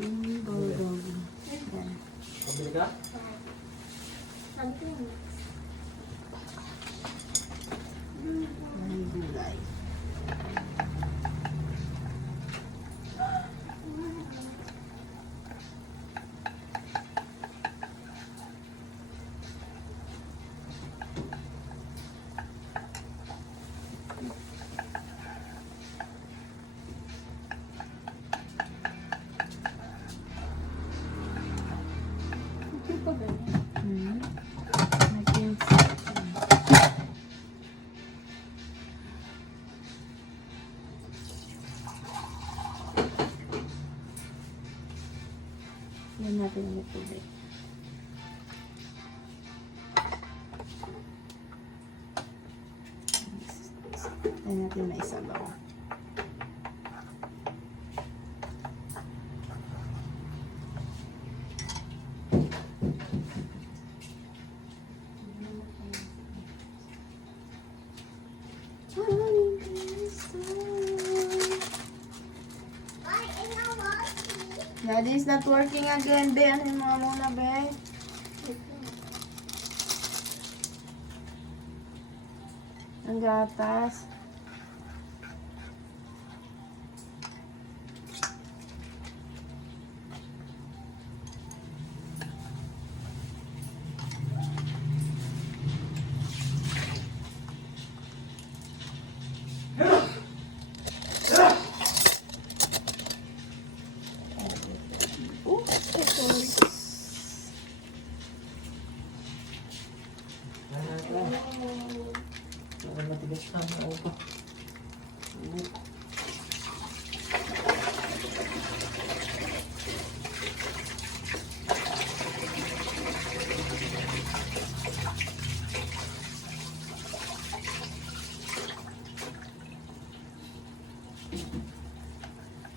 Bulldog. Yan. Pabili ka? Sabi ko yun. May gulay. Ito pa ba yan? May pinch. Yan natin ang tubig. Yan natin na isabaw. Daddy is not working again, be. Ano yung mga muna, be? Ang gatas. Oh, sorry. Baka matigas ka na ako pa.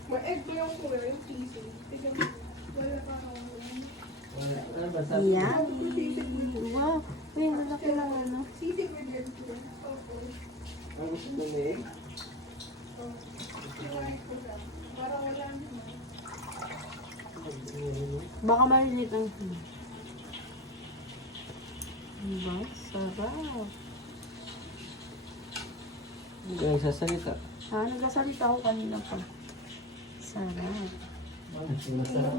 Ma-egg ko yung kuya, yung sisig. Tignan mo. Wala pa ako. Yummy. Wow. Uy, ang laki ng ano. Sisig with egg ko. Opo. Ang gusto mo na eh? Iwain ko lang. Para wala naman. Baka malilit ang Diba? Sarap. Hindi ka nagsasalita. Ha? Nagsasalita ako kanina pa. Sarap. Masarap.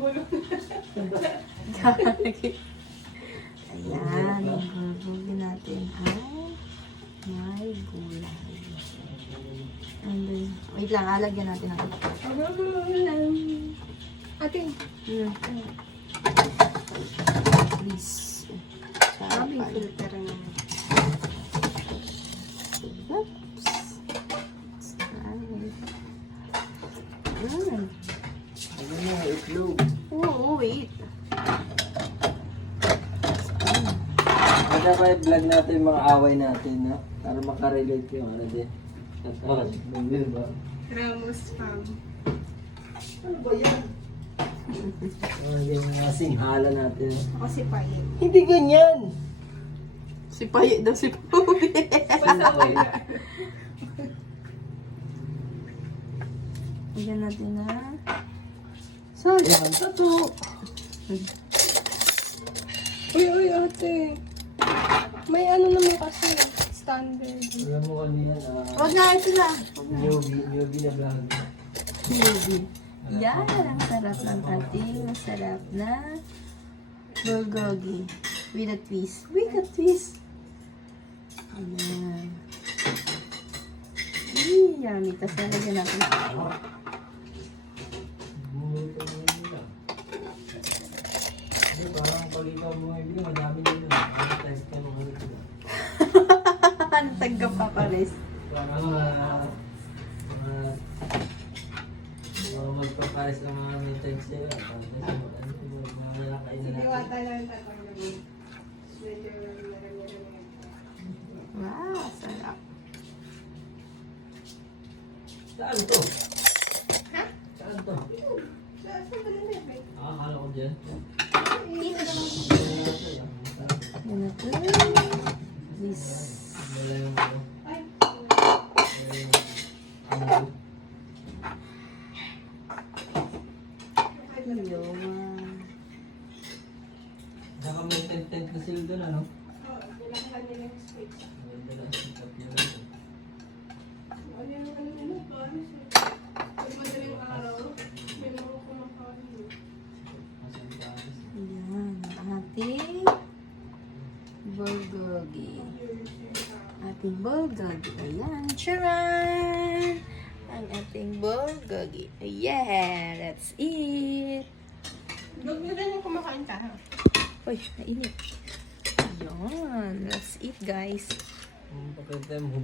Ayan. Gugugin natin. May gulay. And then, wait lang. Alagyan natin ang Ate, please. maraming Sarap. filter na. Oops. Ayan. Ano mo, itlog. Oo, wait. Kaya pa i-vlog natin yung mga away natin, no? Para makarelate yung ano din. At hindi ba? Ramos Farm. Ano ba yan? Yung mga singhala natin. Ako si Payet. Hindi ganyan! Si Paye daw si Pupi. Bigyan natin na salt. Yan, tato. Uy, ate. May ano naman kasi. Standard. Alam mo kanina na Huwag na, ito na. newbie na vlog. Maybe. Yan, ang sarap ng ating masarap na bulgogi. With a twist. With a twist. Ayan. Yummy. Tapos nalagyan natin sa Bumulito mo yun nila. Hindi, parang pag ikaw bumibili, madami nila. Ano tayo ka mga nila. Tanggap pa pares. Parang mga magpapares ng mga mental sila. Parang mga nalakain na natin. Diwata lang tatang naman. Medyo marami-rami. Wow, sarap. Saan to? Ha? Saan to? Saan ba na may? Akala ko dyan. Dito naman. Yan na to. This. Wala yung ano. Ay. Wala yung ano. Yun. na sila doon, ano? Oo, nilakahan nila yung space. Maganda lang, sikat nila. Ano yung ano nila? Paano siya? Pag madaling araw, may mga kumakain. Ayan, ang ating bulgogi. Ating bulgogi. Ayan, charan! Ang ating bulgogi. Yeah, that's it. Huwag mo rin yung kumakain ka, ha? Uy, mainit. Ayan, that's it guys. Pakita mo.